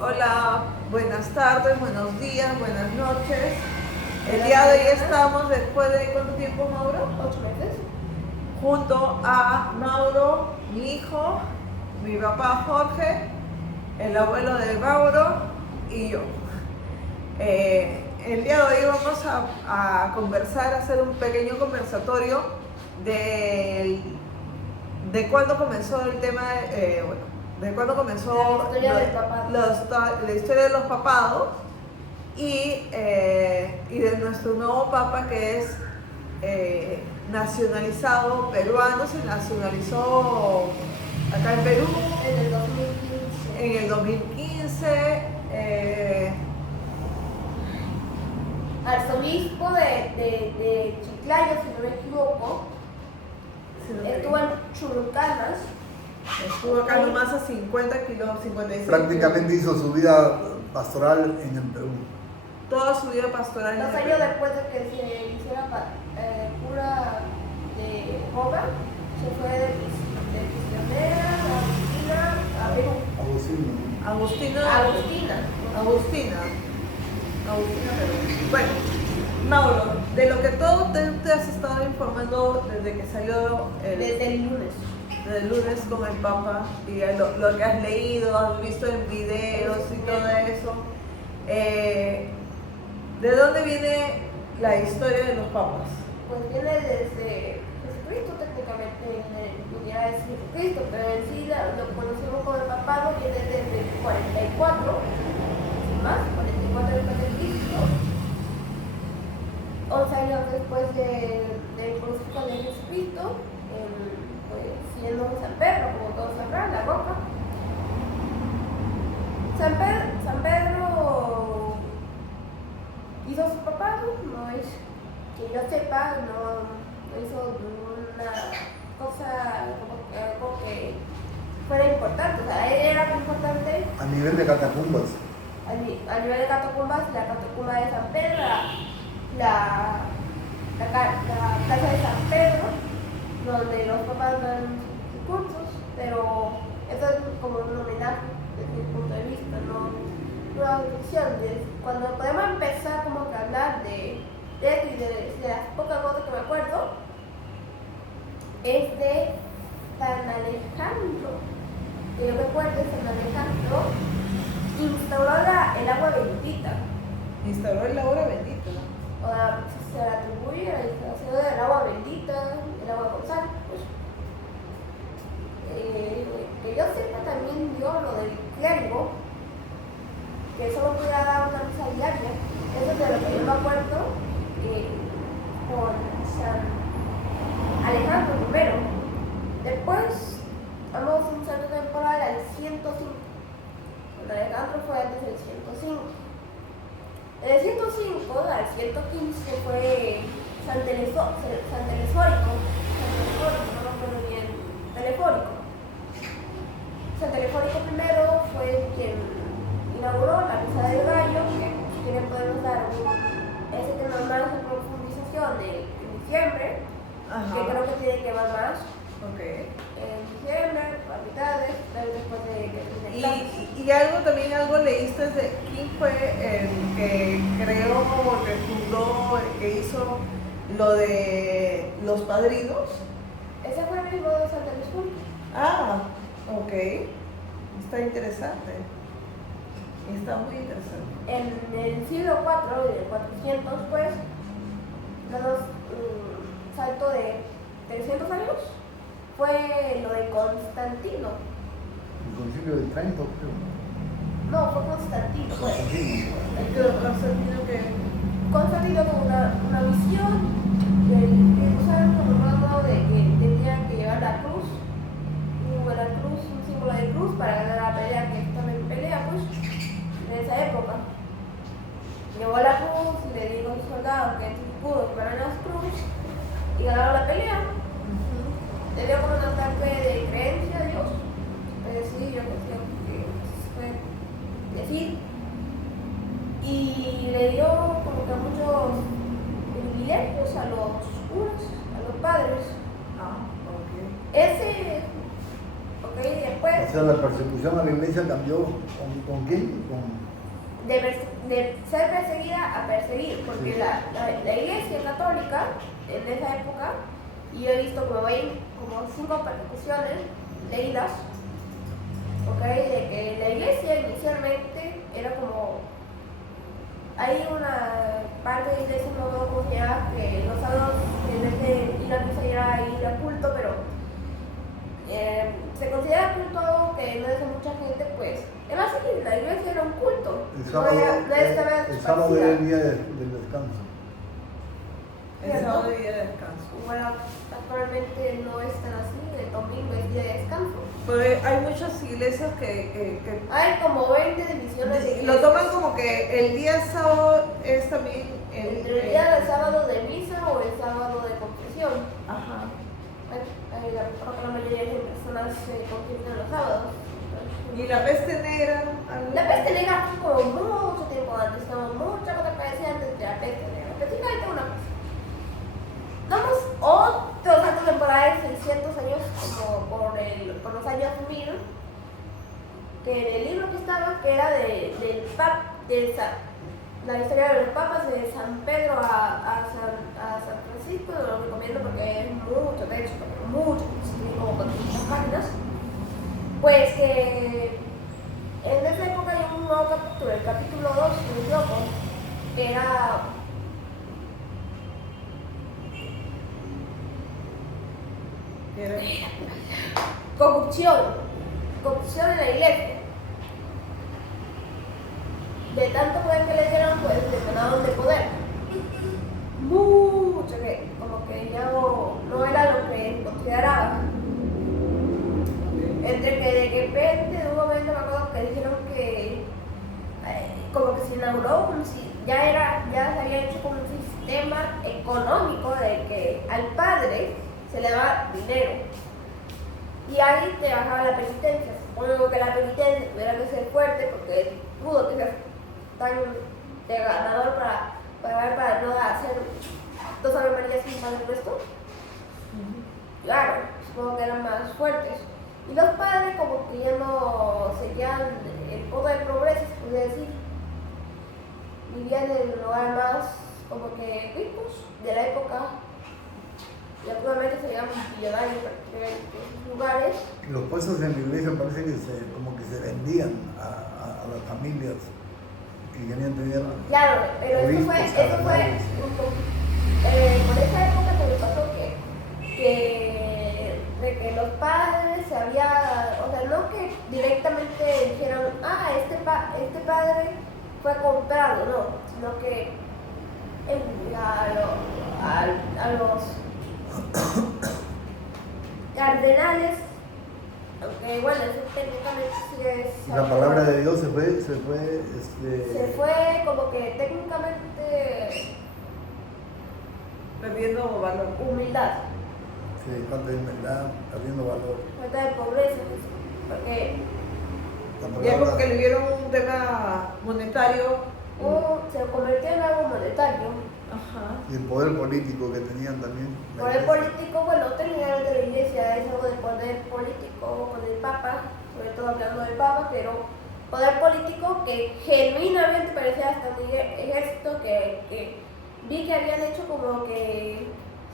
Hola, buenas tardes, buenos días, buenas noches. El día de hoy estamos, después de ¿cuánto tiempo, Mauro? 8 meses. Junto a Mauro, mi hijo, mi papá Jorge, el abuelo de Mauro y yo. El día de hoy vamos a conversar, a hacer un pequeño conversatorio de cuándo comenzó el tema, de cuándo comenzó la historia de los papados y de nuestro nuevo papa, que es nacionalizado peruano. Se nacionalizó acá en Perú En el 2015. en el 2015. Arzobispo de Chiclayo, si no me equivoco. Estuvo en Chulucanas. Estuvo acá nomás a 50 kilómetros, 56. Prácticamente hizo su vida pastoral en el Perú. Toda su vida pastoral. 2 años después de que se hiciera cura de Joga, se fue de prisionera a Perú. Agustina, Perú. Bueno, Mauro, de lo que todo te has estado informando desde que salió Desde el lunes. desde el lunes con el Papa, y lo que has leído, has visto en videos y todo eso. ¿De dónde viene la historia de los papas? Pues viene desde Jesucristo, técnicamente pudiera decir Jesucristo, pero en sí lo conocemos como el papado, viene desde el 44, sin más, 44 después de Cristo, 11 años después del crucifijo de Jesucristo, pues siendo San Pedro, como todos sabrán, la roca. San Pedro hizo su papado, no es que yo sepa, no hizo ninguna cosa como que fuera importante, o sea, él era muy importante. A nivel de catacumbas. A nivel de catacumbas, la catacumba de San Pedro, la casa de San Pedro, donde los papás dan sus cursos, pero eso es como un homenaje desde mi punto de vista, no una ficción. Cuando podemos empezar como que a hablar de esto y de las pocas cosas que me acuerdo, es de San Alejandro. Que yo recuerdo, San Alejandro instauró el agua bendita. Instauró el agua bendita. O sea, se le atribuye a la instalación del agua bendita, el agua con sal, pues. Que yo sepa, también dio lo del clérigo, que solo podía dar una misa diaria. Eso es de lo que yo me acuerdo con San Alejandro I. Después vamos un salto temporal al 105. San Alejandro fue antes del 105. Del 105 al 115 fue San Telefórico, no me acuerdo bien, Telefórico. San Telefórico primero fue quien inauguró la misa del gallo, que si quieren podemos dar ese tema más de profundización en diciembre. Ajá. Que creo que tiene que ver más. Okay. En diciembre, a mitades, después de que termine clases. Y algo leíste de quién fue el que creó, el que fundó, el que hizo lo de los padrinos. Ese fue el mismo de San Telefórico. Ah, ok. Está interesante. Está muy interesante. En el siglo IV, en el 400, pues, damos un salto de 300 años, fue lo de Constantino. El concilio de Trento, creo. No, fue Constantino. Constantino Constantino tuvo una visión de usar como modo de que tenían que llevar la cruz. Hubo la cruz, un símbolo de cruz para ganar la pelea, que estaba en pelea, pues, en esa época. Llevó la cruz y le dijo a sus soldados que pudo llevar las cruces y ganaron la pelea. Le dio como un ataque de creencia a Dios. Sí, yo creo que fue decir. Y le dio como que muchos privilegios a los curas, a los padres. O sea, la persecución a la iglesia cambió con quién? De ser perseguida a perseguir, porque Sí. la iglesia católica en esa época, y yo he visto como 5 persecuciones leídas, ¿ok? De que la iglesia inicialmente era como, hay una parte de la iglesia, no me acuerdo cómo se llama, que los sábados en vez de ir a misa era ir a culto, pero se considera culto que no es de mucha gente, pues era así, la iglesia era un culto. El sábado, el sábado era el día del descanso. El sábado de día de descanso. Bueno, actualmente no es tan así, el domingo es día de descanso. Pero hay muchas iglesias que Hay como 20 divisiones de lo toman como que el día sábado es también entre el día del sábado de misa o el sábado de confesión. Ajá. La mayoría de personas se confiesan los sábados. Y la peste negra. La peste negra fue como mucho tiempo antes, como mucha cosa que decía antes de la peste negra. Específicamente una cosa. Damos otro salto temporal de 600 años, como por los años 1000, que en el libro que estaba, que era la historia de los papas, de San Pedro a San Francisco, lo recomiendo porque es mucho texto, mucho, tiene como 400 páginas. Pues que en esa época hay un nuevo capítulo, el capítulo 2, si me equivoco, que era corrupción en la iglesia. De tanto poder que le dieron, pues le ganaron de poder. Mucho que como que ya no era lo que consideraban. Entre que de repente de un momento me acuerdo que dijeron que como que se inauguró como si ya se había hecho como un sistema económico de que al padre se le daba dinero y ahí te bajaba la penitencia. Supongo que la penitencia tuviera que ser fuerte porque pudo que sea tan desgarrador para no hacer 2 Ave Marías sin Padre Nuestro. Claro, supongo que eran más fuertes. Y los padres como que ya no seguían el poder de progreso, se podría decir. Vivían en lugares más como que ricos de la época. Y actualmente se llaman millonarios en esos lugares. Los puestos en la iglesia parece que como que se vendían a las familias que querían tener. Claro, pero eso fue por esa época que me pasó que los padres se había, o sea, no que directamente dijeron, este padre fue comprado, no, sino que a los cardenales, aunque bueno, eso técnicamente sí es... La palabra de Dios se fue Se fue como que técnicamente... perdiendo valor. Humildad. Sí, falta de humildad, perdiendo valor. Falta de pobreza, porque Ya como que le dieron un tema monetario. se convirtió en algo monetario. Ajá. Y el poder político que tenían también. la Poder iglesia. político, bueno, terminaron de la iglesia, es algo de poder político con el Papa, sobre todo hablando del Papa, pero poder político que genuinamente parecía hasta un ejército que vi que habían hecho como que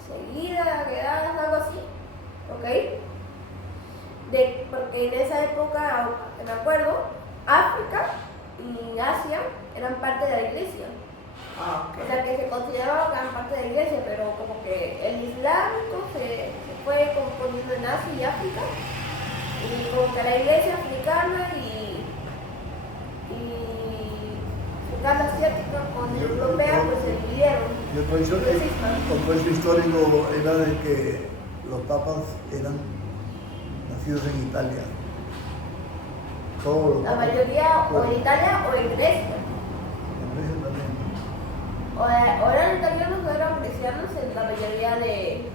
seguidas, quedadas, algo así, ¿ok? Porque en esa época, me acuerdo, África y Asia eran parte de la iglesia. O sea, que se consideraba que eran parte de la iglesia, pero como que el islámico se fue componiendo en Asia y África, y como que la iglesia africana y africana asiática con la europea pues se dividieron. Y otro hecho histórico era de que los papas eran nacidos en Italia. Todos los La papas. mayoría o en Italia o en Grecia. En Grecia también. O eran italianos o eran cristianos en la mayoría de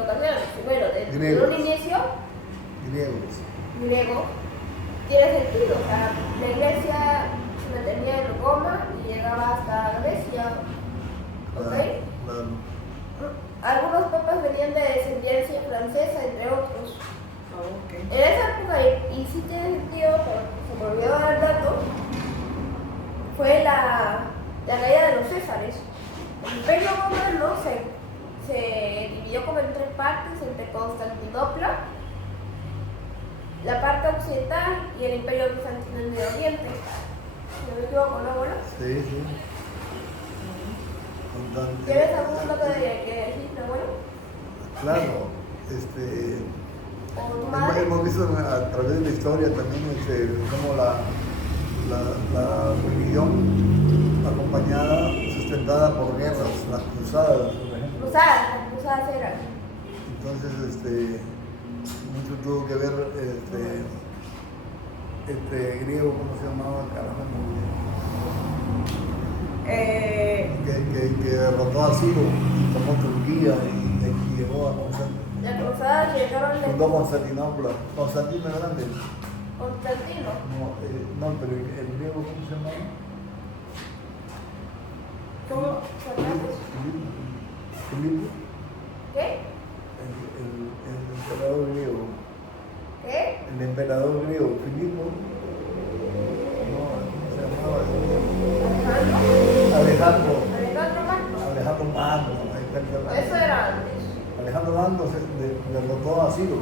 ocasiones. Bueno, desde Griegos. un inicio Griegos. griego tiene sentido. O sea, la iglesia se mantenía en Roma y llegaba hasta Grecia. ¿Ok? Algunos papas venían de descendencia francesa, entre otros. Okay. En esa época, y sí tiene me olvidó dar el dato, fue la caída de los Césares. El Imperio Romano se dividió como en tres partes, entre Constantinopla, la parte occidental y el Imperio Bizantino en Medio Oriente. Si no me equivoco, ¿no, abuelo? Sí, sí. ¿Tienes algún dato que decir, abuelo? Claro, ¿O tu madre? hemos visto a través de la historia también cómo la religión acompañada, sustentada por guerras, las cruzadas, por ejemplo. Cruzadas eran. Entonces, mucho tuvo que ver griego, ¿cómo se llamaba? Caramba, que derrotó a Ciro y tomó Turquía y llegó a Constantinopla. Las cruzadas llegaron de Fundó Constantinopla. Constantino el Grande. Constantino. No, pero el griego, ¿cómo se llamaba? ¿Cómo? Filipo. ¿Qué? El emperador griego. ¿Qué? El emperador griego, Filipo. No, ¿cómo se llamaba? Alejandro. Alejandro. Alejandro Magno. Alejandro Magno. Ahí está el que- Eso era antes. Alejandro Magno derrotó a Ciro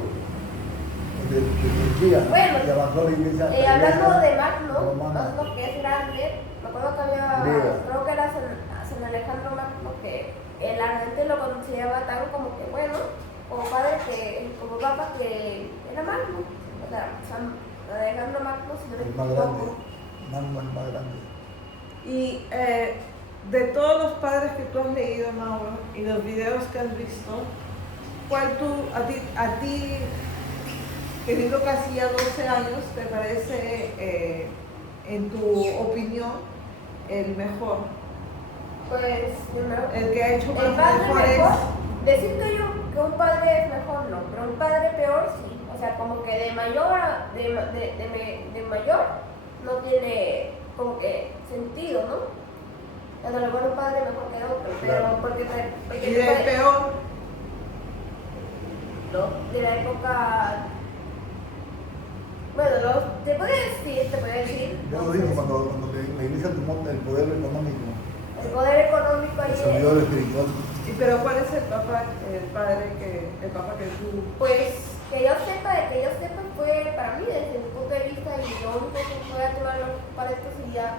de Turquía Bueno, y avanzó la iglesia. Hablando de Magno, romana. Magno que es grande, me acuerdo que había, Griega. creo que era San Alejandro Magno, que la gente lo consideraba tan como que bueno, como padre como papa que era Magno. O sea, San Alejandro Magno, si no me El más grande. equivoco. Magno el más grande. Y de todos los padres que tú has leído, Mauro, y los videos que has visto, ¿cuál a ti, teniendo casi ya 12 años, te parece, en tu opinión, el mejor? Pues, El que ha hecho el más padre mejores. mejor, decirte yo que un padre es mejor no, pero un padre peor sí. O sea, como que de mayor no tiene como que sentido, ¿no? A lo mejor un padre mejor que otro, pero Claro. porque Y del peor, de la época. Bueno, te podría decir. Yo lo digo cuando la iglesia tomó el poder económico, El poder económico el ahí. servidor espiritual. pero ¿cuál es el papa que tú? Pues que yo sepa fue para mí desde mi punto de vista y lo único que puede actuar para esto sería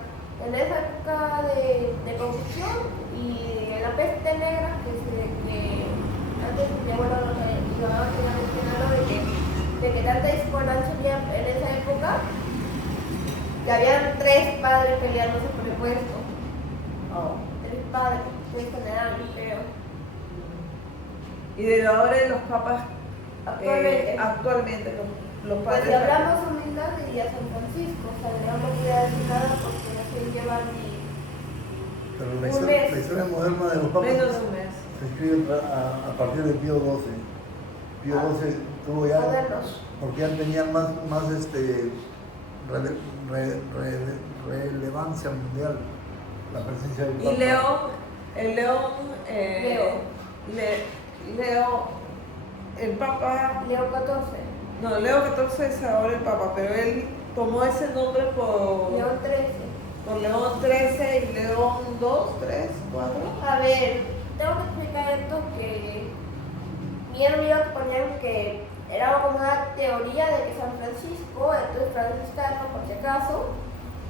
en esa época de confusión y en la peste negra que antes mi abuelo nos iba a mencionarlo de que tanta discordancia había en esa época que habían 3 padres peleándose por el puesto. Oh. 3 padres, 3 generales, creo. Y de ahora de los papas Actualmente. los Pues padres. si hablamos humildad diría San Francisco, o sea, no voy a decir nada porque no sé llevar ni Pero Un la mes. historia moderna de los papas Menos de un mes. se escribe a partir de Pío XII. Pío XII tuvo ya, modernos. porque ya tenían más relevancia mundial la presencia del Papa. Y el León, Leo, el Papa, Leo XIV, no, Leo XIV es ahora el Papa, pero él tomó ese nombre por León XIII. León XIII y León II, 3, 4. A ver, tengo que explicar esto que vi en un video que ponían que era como una teoría de que San Francisco, entonces franciscano por si acaso,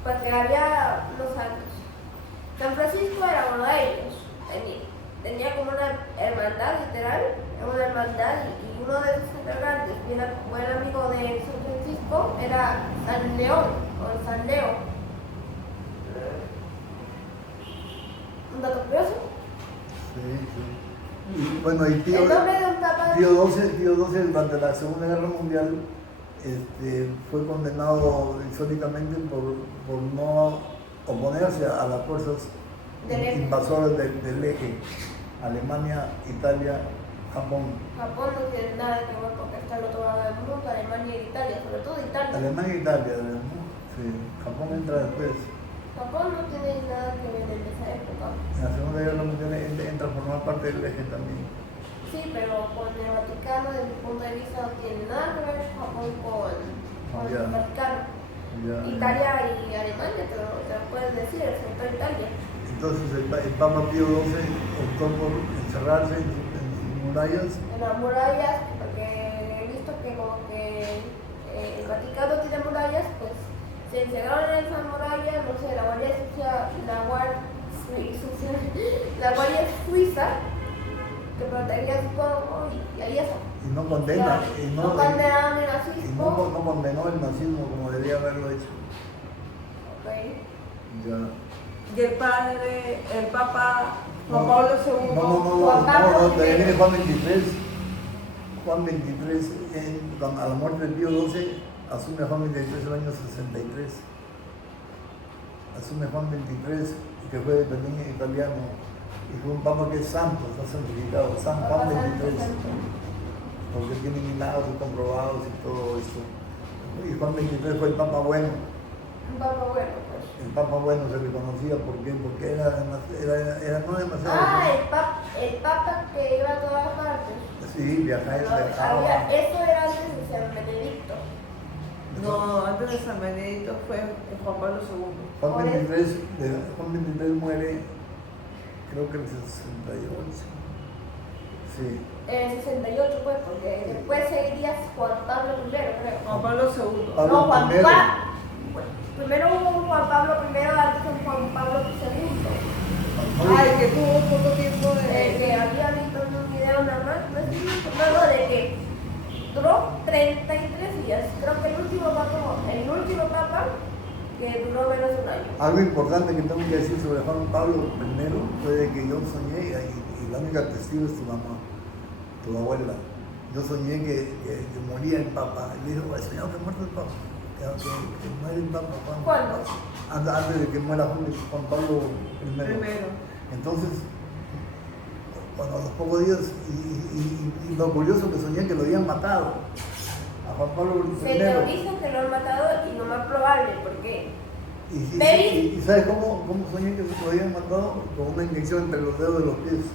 porque había unos santos. San Francisco era uno de ellos, tenía como una hermandad literal, una hermandad y uno de sus integrantes, y era buen amigo de San Francisco, era San León o San Leo. Un dato curioso. Sí. Y bueno, y El nombre de un papa. Pío XII durante la Segunda Guerra Mundial fue condenado históricamente por no oponerse a las fuerzas Del eje. invasoras del eje, Alemania, Italia, Japón. Japón no tiene nada que ver porque está al otro lado del mundo, Alemania y Italia, sobre todo Italia. Alemania e Italia, ¿no? Sí. Japón entra después. Japón no tiene nada que ver en esa época. En la Segunda Guerra Mundial entra a formar parte del eje también. Sí, pero con el Vaticano, desde mi punto de vista, no tiene nada que ver Japón con Ya. el Vaticano. Ya. Italia y Alemania, te lo puedes decir, el centro de Italia. Entonces el Papa Pío XII optó por encerrarse en sus murallas. En las murallas, porque he visto que como que el Vaticano tiene murallas, pues se encerraron en esas murallas, no sé, la Guardia Suiza, que protegía su pueblo y ahí eso. Y no condena, No condenaron el y nazismo. no condenó el nazismo como debía haberlo hecho. Ok. Ya. Y el padre, el Papa Juan Pablo II. No, todavía viene Juan XXIII. Juan XXIII, a la muerte de Pío XII, asume Juan XXIII el año 63. Asume Juan XXIII, que fue también italiano, y fue un papa que es santo, está santificado, San Juan XXIII, porque tiene milagros comprobados y todo eso. Y Juan XXIII fue el papa bueno. Un papa bueno, pues. El papa bueno se le conocía, ¿por qué? Porque era no demasiado. El papa que iba a todas partes. Sí, viajaba. Eso era antes de San Benedicto. No, antes de San Benedicto fue Juan Pablo II. Juan XXIII muere, creo que en el 68. Sí. En el 68, pues, porque después seguiría Juan Pablo I, creo. Juan Pablo II. Pablo No, Juan I. Pablo. Primero hubo un Juan Pablo I, antes de Juan Pablo II. Ay, que tuvo poco tiempo de. Que había visto en un video nada más, no es un de que duró 33 días. Creo que el último papa que duró menos de un año. Algo importante que tengo que decir sobre Juan Pablo I fue de que yo soñé, y la única testigo es tu mamá, tu abuela. Yo soñé que moría el Papa. Y le dijo, soñado que muerto el Papa. Que muere el Papa. ¿Cuándo? Antes de que muera Juan Pablo I. Primero. Entonces, bueno, a los pocos días, y lo curioso que soñé que lo habían matado a Juan Pablo I. Se teoriza que lo han matado y lo más probable, porque ¿Y sabes cómo soñé que se lo habían matado? Con una inyección entre los dedos de los pies.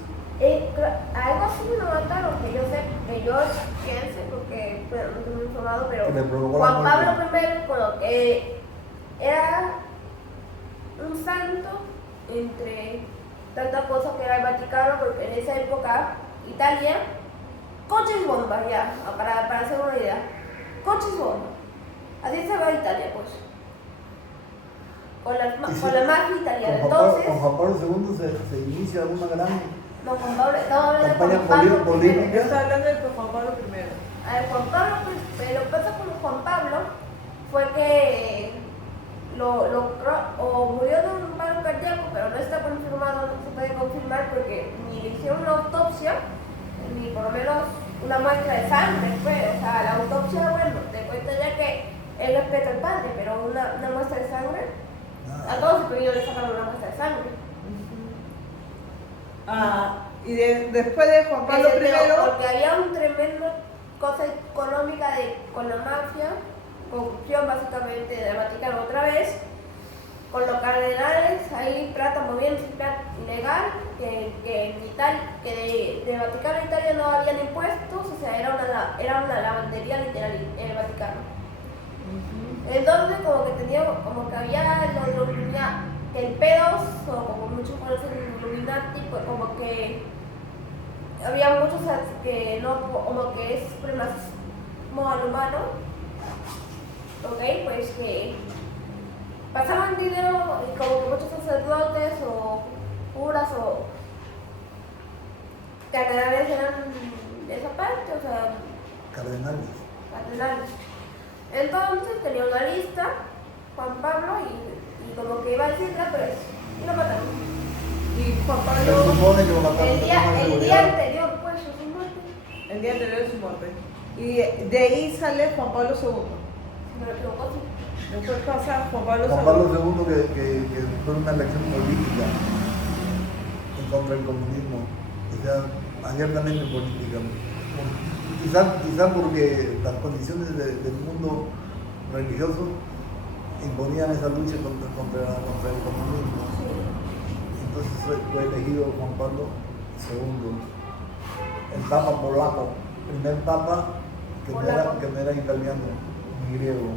algo así lo mataron, que yo piense, porque bueno, no estoy muy informado, pero Que le provocó la Juan Pablo muerte. I, bueno, que era un santo entre tantas cosas que era el Vaticano, porque en esa época Italia, coches bombas ya, para hacer una idea, coches bombas, así se va Italia pues, con la mafia italiana. Entonces, Con Juan Pablo II se inicia una gran no, Juan Pablo, estamos hablando de campaña Juan Pablo política. Está hablando de Juan Pablo I. A ver, Juan Pablo, pues, lo que pasa con Juan Pablo fue que o murió de un paro cardíaco, pero no está confirmado, no se puede confirmar porque ni le hicieron una autopsia, ni por lo menos una muestra de sangre, pues, o sea, la autopsia, bueno, te cuenta ya que él respeta al padre, pero una muestra de sangre, a todos los pedidos le sacaron una muestra de sangre. Y después de Juan Pablo I. Porque había un tremendo cosa económica con la mafia, corrupción básicamente del Vaticano otra vez, con los cardenales, ahí plata moviéndose, plata ilegal, que en Italia, que de Vaticano a Italia no habían impuestos, o sea, era una lavandería literal en el Vaticano. Entonces como que había el pedos, o como muchos conocen el Illuminati, pues como que había muchos que no, como que es supremacismo al humano, ok, pues que pasaban dinero y como que muchos sacerdotes o curas o cardenales eran de esa parte, o sea, cardenales. Entonces tenía una lista, Juan Pablo, y como que iba a decirla, pues, y lo mataron. Y Juan Se Pablo, supone que lo mataron. El día anterior, pues, su muerte. el día anterior de su muerte. Y de ahí sale Juan Pablo II. Si no me equivoco, sí. Después pasa Juan Pablo Juan Pablo II. II que fue una elección política en contra del comunismo, o sea, abiertamente política. Quizá porque las condiciones del mundo religioso imponían esa lucha contra el comunismo. Entonces fue elegido Juan Pablo II, el Papa polaco, primer Papa que no era italiano ni griego.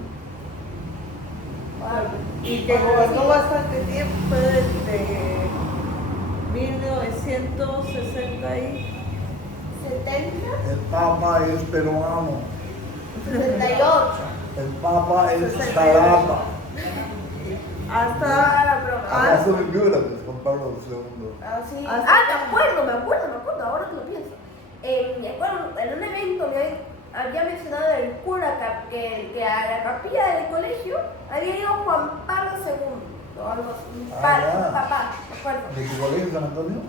Y que gobernó bastante tiempo, desde 1960 y 70, El Papa es peruano. 68. El Papa es 68. Salapa. hasta Ah, broma. ¿Acaso vivió la Juan Pablo II? Así. Hasta- Me acuerdo, ahora que lo pienso. Me acuerdo, en un evento había mencionado el cura que a la capilla del colegio había ido Juan Pablo II, o algo así, ya. papá, me acuerdo. ¿De tu colegio San Antonio?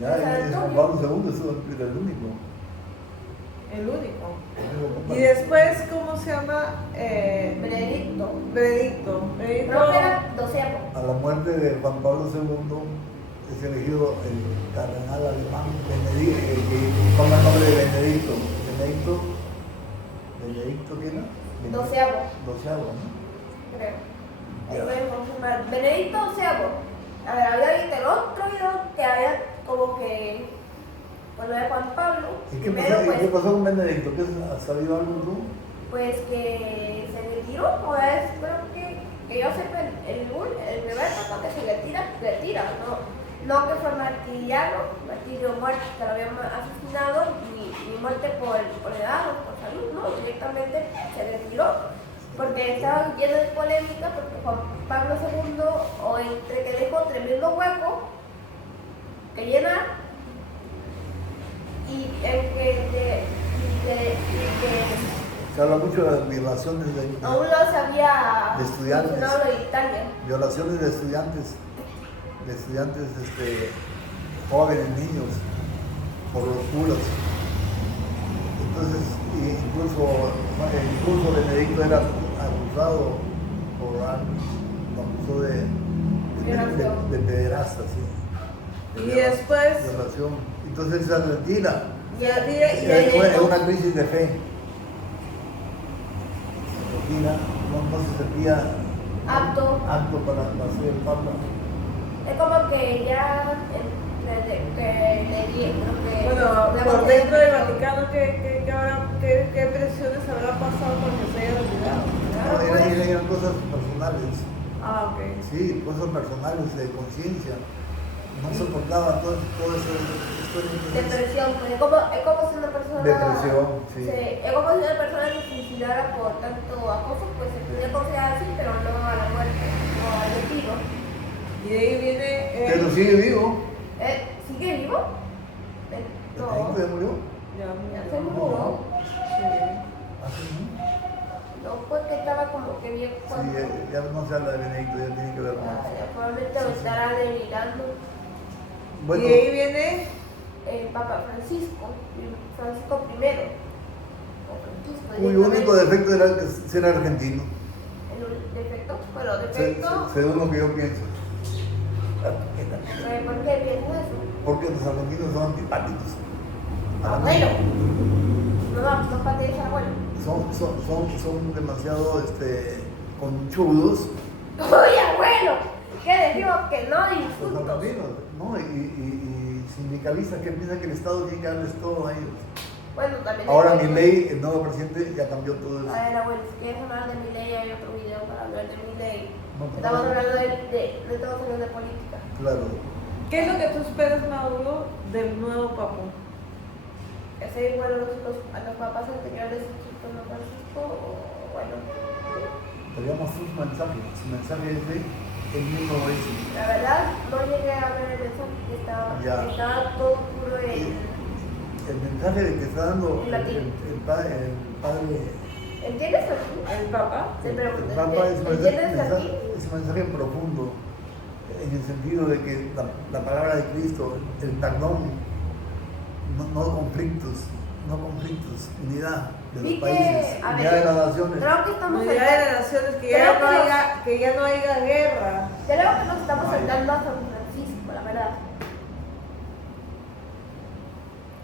Ya, San es Juan Antonio. Pablo II, eso era el único. el único. El único Y después, ¿cómo se llama? Benedicto. Benedicto. Creo que era 12. A la muerte de Juan Pablo II es elegido el cardenal alemán Benedicto, que toma el nombre de Benedicto. ¿Benedicto quién era? 12º, Doceavo, ¿no? creo. Ahí Ya. pueden confirmar. Benedicto 12º. A ver, había visto el otro video que había como que. Bueno, de Juan Pablo. ¿Y qué Primero, pasó, pues, ¿qué pasó con Benedicto? ¿Has sabido algo tú? pues que se retiró, o es, creo que yo sepa, el primer papa que se retira, no que fue martirio muerte, que lo habían asesinado, ni muerte por edad o por salud, no, directamente se retiró, porque estaba lleno de polémica, porque Juan Pablo II, o entre que dejó tremendo hueco que llenar, y el que Se habla mucho de las violaciones aún no se había de estudiantes. funcionado lo de Italia. violaciones de estudiantes jóvenes, niños, por los curas. Entonces, incluso Benedicto era acusado lo acusó de pederasta, sí. Y después- Violación. Entonces él se retira. Ya, mira, y Es una crisis de fe. Se retira, no se sentía Apto. para ser el Papa. Es como que ya creo que bueno, por dentro del Vaticano, ¿qué presiones habrá pasado para que se haya retirado? No, eran cosas personales, Ah, ok. sí, cosas personales de conciencia. No soportaba todo eso. depresión, pues es como si una persona Depresión, sí. es como si una persona se suicidara por tanto acoso, pues se puede considerar así, pero no a la muerte o al retiro. Y de ahí viene. Pero sigue vivo. ¿Sigue vivo? No, ¿Benedicto ya murió? ya se murió. Sí. ¿Así no? No, pues que estaba como que bien Sí, cuando. ya no se habla de Benedicto, ya tiene que ver con eso. Probablemente lo estará delirando. Bueno, Y de ahí viene. El Papa Francisco I. O Francisco, cuyo único defecto era ser argentino, El defecto, bueno, defecto. según lo que yo pienso. ¿Por qué piensas eso? Porque los argentinos son antipáticos. Abuelo. No patees al abuelo. Son demasiado conchudos. ¡Uy, abuelo! ¿Qué decimos que no de Los insultos? argentinos, ¿no? Y sindicalistas que piensan que el Estado tiene que darles todo a ellos. Bueno, también. Ahora Milei, el nuevo presidente, ya cambió todo eso. A ver, abuelo, si quieres hablar de Milei, hay otro video para hablar de Milei. No, pues, Estamos no. hablando no estamos hablando de política. Claro. ¿Qué es lo que tú esperas, Maduro, del nuevo Papa? Que sea igual a los papas anteriores, Don Francisco, o bueno. Teníamos sus mensajes. Su mensaje es de el mismo es. La verdad, no llegué a ver el mensaje que Ya. estaba todo puro en. El mensaje de que está dando En latín. el padre. ¿Entiendes aquí? ¿El Papa? Sí, pero El Papa es ¿entiendes aquí? un mensaje profundo, en el sentido de que la palabra de Cristo, el perdón, no conflictos, unidad de los Vi que, países, a unidad ver, de las naciones. Creo que estamos Unidad de saltando. las naciones, que Creo ya no haya guerra. Creo que nos estamos Ay. saltando a San Francisco, la verdad.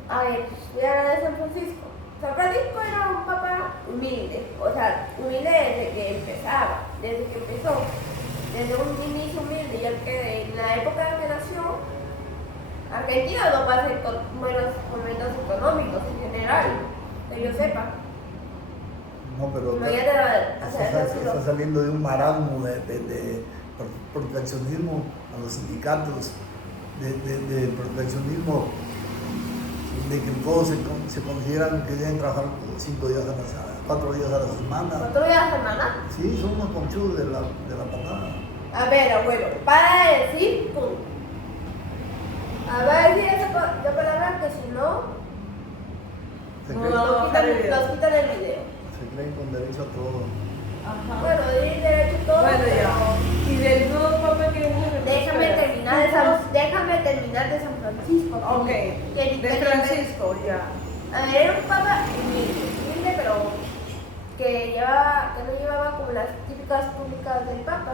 A ver, voy a hablar de San Francisco. San Francisco era un papa humilde, o sea, humilde desde que empezó, desde un inicio humilde, ya que en la época en que nació, Argentina no pasa con buenos momentos económicos en general, que yo sepa. No, pero Imagínate hace está saliendo de un marasmo de proteccionismo a los sindicatos, de proteccionismo, de que todos se consideran que deben trabajar 5 días a la semana, 4 días a la semana. 4 días a la semana. Sí, son unos conchudos de la patada. A ver, abuelo, para de decir pum. A ver, decir esa palabra que si no, Se No, creen, no. los quitan el video. se creen con derecho a todo. Ajá. Bueno, di derecho todo, Bueno, ya. pero Y del nuevo papa que es lo que déjame espera? terminar de San Francisco. Ok, de Francisco, ya. A ver, era un papa humilde, pero que no llevaba como las típicas túnicas del papa,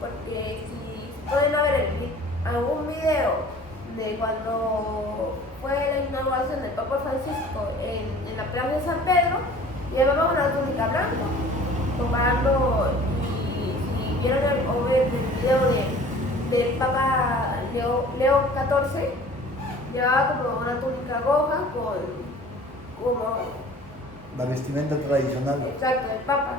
porque si pueden ver algún video de cuando fue la inauguración del Papa Francisco en la plaza de San Pedro, llevaba una túnica blanca, comparando, y si vieron o ven el video del Papa Leo XIV, llevaba como una túnica roja como La vestimenta tradicional. exacto, del Papa.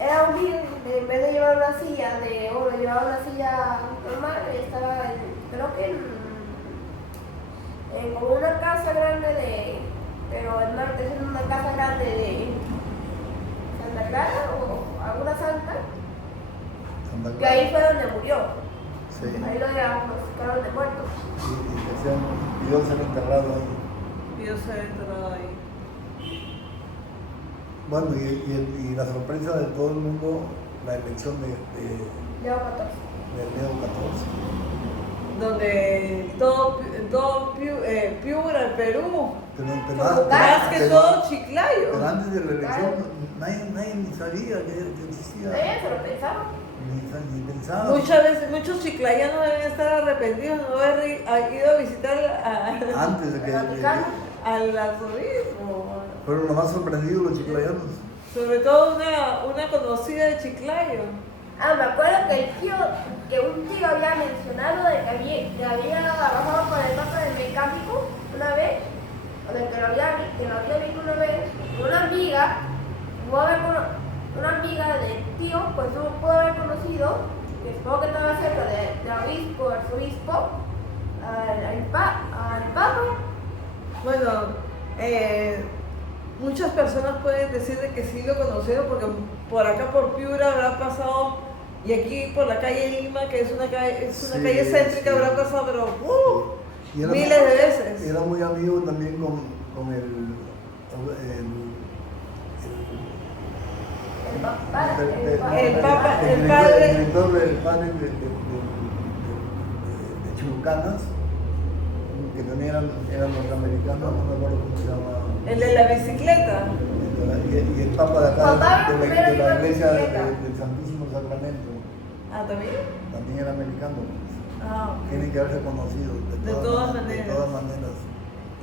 Era humilde, en vez de llevar una silla de oro, llevaba una silla normal, estaba creo que en como una casa grande pero el norte es una casa grande de Santa Clara o alguna santa, Santa que ahí Clara. fue donde murió, Sí. ahí lo sacaron de muerto. Y Dios se lo enterrado ahí. Dios se ha enterrado ahí. Bueno, y la sorpresa de todo el mundo, la elección de Leo XIV. Leo XIV. Donde todo Piura, Perú, más que todo Chiclayo. Pero antes de la elección, nadie ni sabía que existía. Ella se lo pensaba. Ni pensaba. Muchas veces, muchos chiclayanos deben estar arrepentidos de no haber ido a visitar Antes de que. al arzobispo. Fueron los más sorprendidos los chiclayanos. Sobre todo una conocida de Chiclayo. Ah, me acuerdo que un tío había mencionado de que había trabajado con el papa del mecánico una vez, o de que lo había visto una vez, una amiga, una amiga del tío, pues no pudo haber conocido, que supongo que estaba cerca del obispo, arzobispo, al papa. Bueno, muchas personas pueden decir de que sí lo conocieron porque por acá por Piura habrá pasado, y aquí por la calle Lima, que es una calle Sí, céntrica, sí. habrá pasado, pero Y era miles muy- de veces. Era muy amigo también con el El papa, El padre. el director del padre de Chulucanas, que también era norteamericano, no me acuerdo cómo se llama. El de la bicicleta. Y el papa de acá, Juan Pablo de I la iba en iglesia bicicleta. del Santísimo Sacramento, Ah, ¿también? también era americano. Ah, ok. Tienen que haberse conocido De todas maneras. De todas maneras.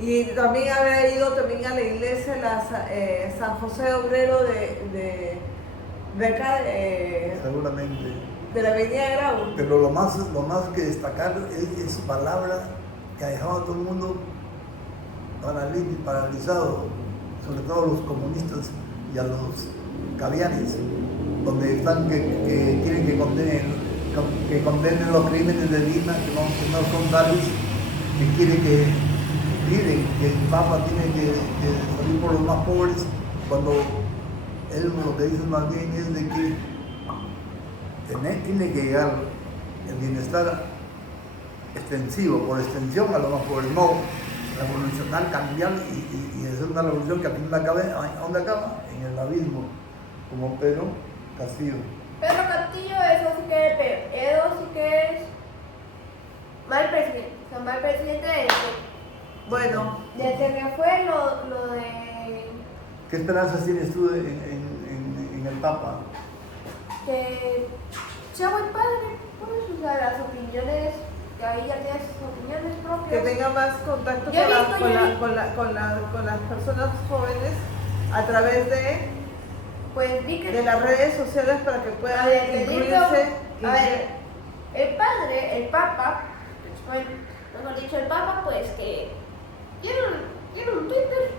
Y también habrá ido también a la iglesia San José Obrero de acá, Seguramente. de la avenida Grau. Pero lo más que destacar es su palabra que ha dejado a todo el mundo paralizado, sobre todo a los comunistas y a los cavianes, donde están que quieren que condenen los crímenes de Lima, que no son tales, que quieren que el Papa tiene que salir por los más pobres, cuando él lo que dice más bien es de que tiene que llegar el bienestar extensivo, por extensión a los más pobres, no revolucionar, cambiar y hacer una revolución que al final acabe, ¿a dónde acaba? En el abismo, como Pedro Castillo. Pedro Castillo, eso sí que es peor. Eso sí que es mal presidente. O sea, mal presidente Bueno, desde que fue lo de ¿Qué esperanzas tienes tú en el Papa? que sea buen padre, pues, o sea, las opiniones, que ahí ya tiene sus opiniones que propias. tenga más contacto Yo he visto, con las personas jóvenes a través Pues vi que de las redes sociales para que A puedan ver, te digo, incluirse. a ver, el Papa, pues, mejor dicho, el Papa, pues que tiene un Twitter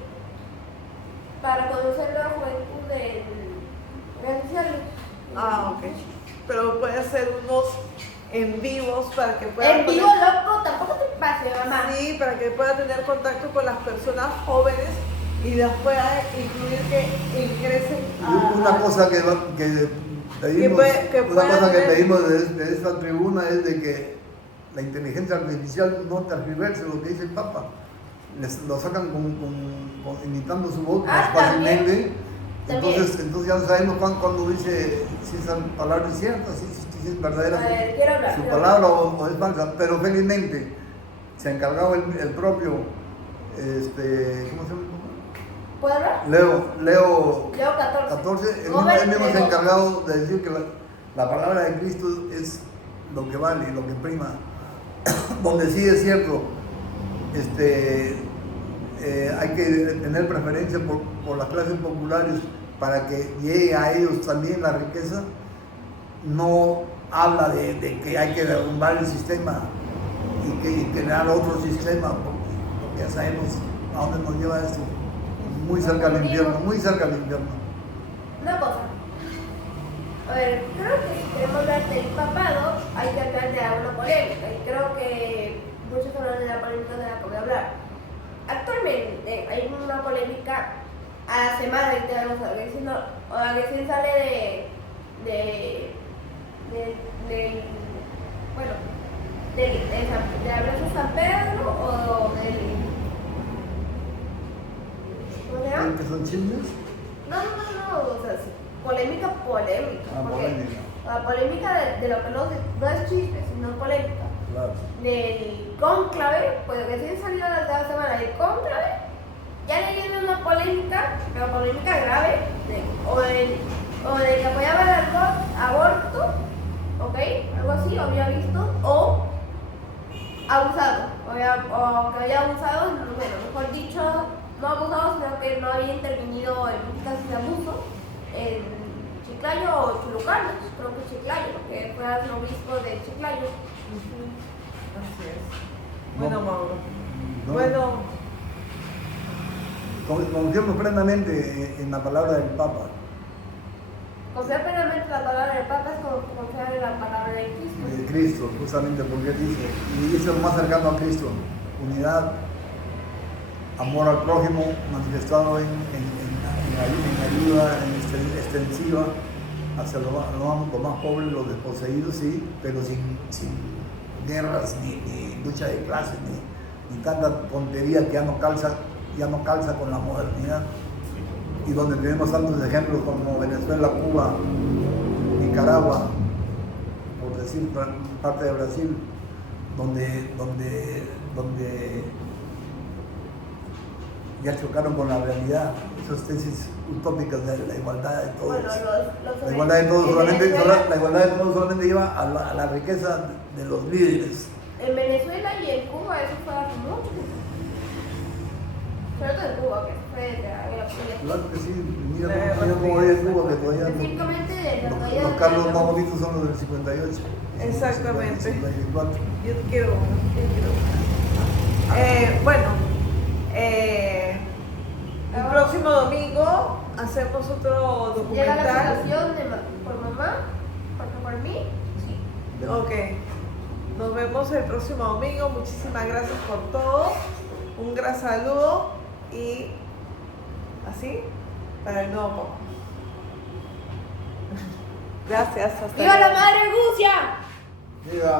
para conocer la juventud Ok. Pero puede hacer unos en vivos para que pueda En vivo, loco, tampoco te pases, mamá. Sí, para que pueda tener contacto con las personas jóvenes y las pueda incluir que ingresen a... Una cosa que pedimos, que una pueda cosa que tener- pedimos de esta tribuna es de que la inteligencia artificial no tergiverse lo que dice el Papa. Lo sacan imitando su voz más fácilmente. Entonces ya no sabemos cuándo dice si esa palabra es cierta, si es verdadera A ver, quiero hablar. su palabra o es falsa. Pero felizmente se ha encargado el propio, ¿cómo se llama? ¿Puedo hablar? Leo Leo 14. 14, él mismo se ha encargado de decir que la palabra de Cristo es lo que vale, lo que prima. Donde sí es cierto, hay que tener preferencia por las clases populares para que llegue a ellos también la riqueza. No habla de que hay que derrumbar el sistema y crear otro sistema, porque ya sabemos a dónde nos lleva esto. Muy cerca al infierno, muy cerca al infierno. Una cosa. A ver, creo que si queremos hablar del papado, hay que hablar de alguna polémica. Y creo que muchos hablan de la polémica de la que voy a hablar. Actualmente hay una polémica a la semana y tenemos a recién sale de Abrazo San Pedro o del... ¿Cómo se llama? ¿Que son chismes? No, o sea, sí, polémica. Ah, porque polémica. la polémica de lo que no es chiste, sino polémica. Claro. Del cónclave, pues recién salió la semana del cónclave, ya le viene una polémica, pero polémica grave, o de que apoyaba el aborto, ¿ok? Algo así, o había visto, o abusado, o que había abusado, bueno, mejor dicho, no abusado, sino que no había intervenido en casos de abuso en Chiclayo o Chulucano, creo que Chiclayo, que fue el obispo de Chiclayo. Así es. Bueno, No. Mauro. No. Bueno, Confiamos plenamente en la palabra del Papa. Confiar plenamente en la palabra del Papa es como confiar en la palabra de Cristo. De Cristo, justamente porque dice, y dice lo más cercano a Cristo: unidad, amor al prójimo, manifestado en ayuda extensiva hacia los más pobres, los desposeídos, sí, pero sin guerras, ni lucha de clases, ni tanta tontería que ya no calza con la modernidad. Y donde tenemos tantos ejemplos como Venezuela, Cuba, Nicaragua, por decir parte de Brasil, donde ya chocaron con la realidad, esas tesis utópicas de la igualdad de todos. Bueno, La igualdad de todos en solamente, Venezuela- la igualdad de todos solamente lleva a la riqueza de los líderes. En Venezuela y en Cuba eso fue hace mucho tiempo. Sobre todo en Cuba, que fue de la guerra civil. Claro que sí, mira cómo es Cuba, que todavía Específicamente de la todavía los Carlos más bonitos son los del 58. Exactamente. 54. yo quiero uno. Bueno, el próximo domingo hacemos otro llega la documental. situación por mamá, por mí. Sí. Ok. Nos vemos el próximo domingo. Muchísimas gracias por todo. Un gran saludo y así para el nuevo Papa. Gracias. Hasta ¡Viva luego. la madre Rusia! Viva.